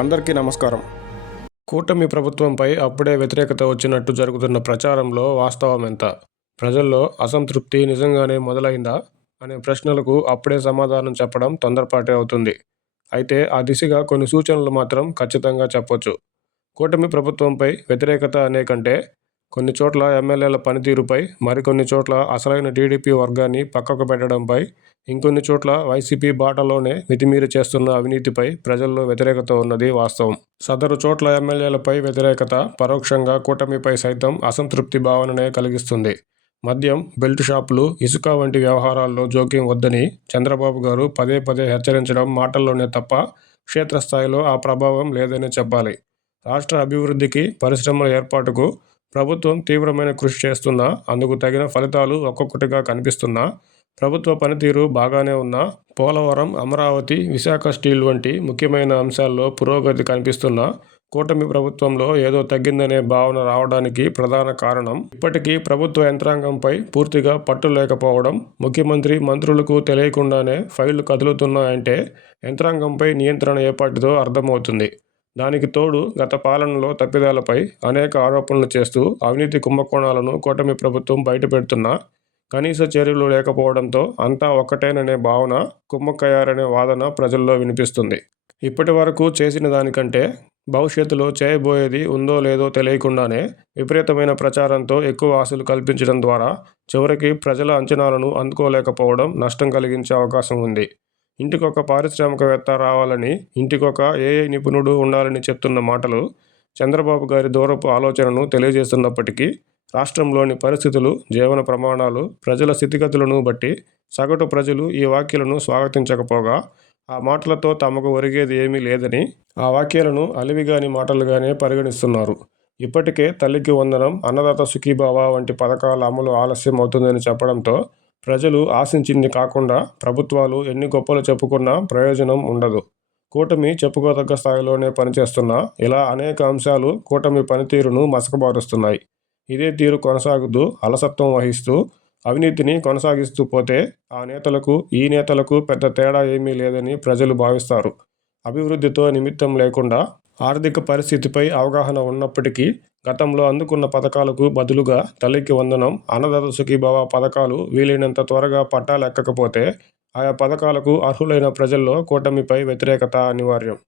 అందరికీ నమస్కారం. కూటమి ప్రభుత్వంపై అప్పుడే వ్యతిరేకత వచ్చినట్టు జరుగుతున్న ప్రచారంలో వాస్తవం ఎంత? ప్రజల్లో అసంతృప్తి నిజంగానే మొదలైందా అనే ప్రశ్నలకు అప్పుడే సమాధానం చెప్పడం తొందరపాటే అవుతుంది. అయితే ఆ దిశగా కొన్ని సూచనలు మాత్రం ఖచ్చితంగా చెప్పొచ్చు. కూటమి ప్రభుత్వంపై వ్యతిరేకత అనే కంటే కొన్ని చోట్ల ఎమ్మెల్యేల పనితీరుపై, మరికొన్ని చోట్ల అసలైన టీడీపీ వర్గాన్ని పక్కకు పెట్టడంపై, ఇంకొన్ని చోట్ల వైసీపీ బాటలోనే మితిమీరి చేస్తున్న అవినీతిపై ప్రజల్లో వ్యతిరేకత ఉన్నది వాస్తవం. సదరు చోట్ల ఎమ్మెల్యేలపై వ్యతిరేకత పరోక్షంగా కూటమిపై సైతం అసంతృప్తి భావననే కలిగిస్తుంది. మద్యం, బెల్ట్ షాపులు, ఇసుక వంటి వ్యవహారాల్లో జోక్యం వద్దని చంద్రబాబు గారు పదే పదే హెచ్చరించడం మాటల్లోనే తప్ప క్షేత్రస్థాయిలో ఆ ప్రభావం లేదనే చెప్పాలి. రాష్ట్ర అభివృద్ధికి, పరిశ్రమల ఏర్పాటుకు ప్రభుత్వం తీవ్రమైన కృషి చేస్తున్నా, అందుకు తగిన ఫలితాలు ఒక్కొక్కటిగా కనిపిస్తున్నా, ప్రభుత్వ పనితీరు బాగానే ఉన్నా, పోలవరం, అమరావతి, విశాఖ స్టీల్ వంటి ముఖ్యమైన అంశాల్లో పురోగతి కనిపిస్తున్నా, కూటమి ప్రభుత్వంలో ఏదో తగ్గిందనే భావన రావడానికి ప్రధాన కారణం ఇప్పటికీ ప్రభుత్వ యంత్రాంగంపై పూర్తిగా పట్టు లేకపోవడం. ముఖ్యమంత్రి, మంత్రులకు తెలియకుండానే ఫైళ్లు కదులుతున్నాయంటే యంత్రాంగంపై నియంత్రణ ఏపాటిదో అర్థమవుతుంది. దానికి తోడు గత పాలనలో తప్పిదాలపై అనేక ఆరోపణలు చేస్తూ అవినీతి కుంభకోణాలను కూటమి ప్రభుత్వం బయటపెడుతున్నా కనీస చర్యలు లేకపోవడంతో అంతా ఒక్కటేననే భావన కుమ్మక్కయ్యారనే వాదన ప్రజల్లో వినిపిస్తుంది. ఇప్పటి వరకు చేసిన దానికంటే భవిష్యత్తులో చేయబోయేది ఉందో లేదో తెలియకుండానే విపరీతమైన ప్రచారంతో ఎక్కువ ఆశలు కల్పించడం ద్వారా చివరికి ప్రజల అంచనాలను అందుకోలేకపోవడం నష్టం కలిగించే అవకాశం ఉంది. ఇంటికొక పారిశ్రామికవేత్త రావాలని, ఇంటికొక ఏఐ నిపుణుడు ఉండాలని చెప్తున్న మాటలు చంద్రబాబు గారి దూరపు ఆలోచనను తెలియజేస్తున్నప్పటికీ రాష్ట్రంలోని పరిస్థితులు, జీవన ప్రమాణాలు, ప్రజల స్థితిగతులను బట్టి సగటు ప్రజలు ఈ వ్యాఖ్యలను స్వాగతించకపోగా ఆ మాటలతో తమకు ఒరిగేది ఏమీ లేదని ఆ వ్యాఖ్యలను అలివిగాని మాటలుగానే పరిగణిస్తున్నారు. ఇప్పటికే తల్లికి వందనం, అన్నదాత సుఖీభవ వంటి పథకాల అమలు ఆలస్యం అవుతుందని చెప్పడంతో ప్రజలు ఆశించింది కాకుండా ప్రభుత్వాలు ఎన్ని గొప్పలు చెప్పుకున్నా ప్రయోజనం ఉండదు. కూటమి చెప్పుకోదగ్గ స్థాయిలోనే పనిచేస్తున్నా ఇలా అనేక అంశాలు కూటమి పనితీరును మసకబారుస్తున్నాయి. ఇదే తీరు కొనసాగుతూ అలసత్వం వహిస్తూ అవినీతిని కొనసాగిస్తూ పోతే ఆ నేతలకు, ఈ నేతలకు పెద్ద తేడా ఏమీ లేదని ప్రజలు భావిస్తారు. అభివృద్ధితో నిమిత్తం లేకుండా ఆర్థిక పరిస్థితిపై అవగాహన ఉన్నప్పటికీ గతంలో అందుకున్న పథకాలకు బదులుగా తల్లికి వందనం, అన్నదాత సుఖీభవ పథకాలు వీలైనంత త్వరగా పట్టాలెక్కకపోతే ఆయా పథకాలకు అర్హులైన ప్రజల్లో కూటమిపై వ్యతిరేకత అనివార్యం.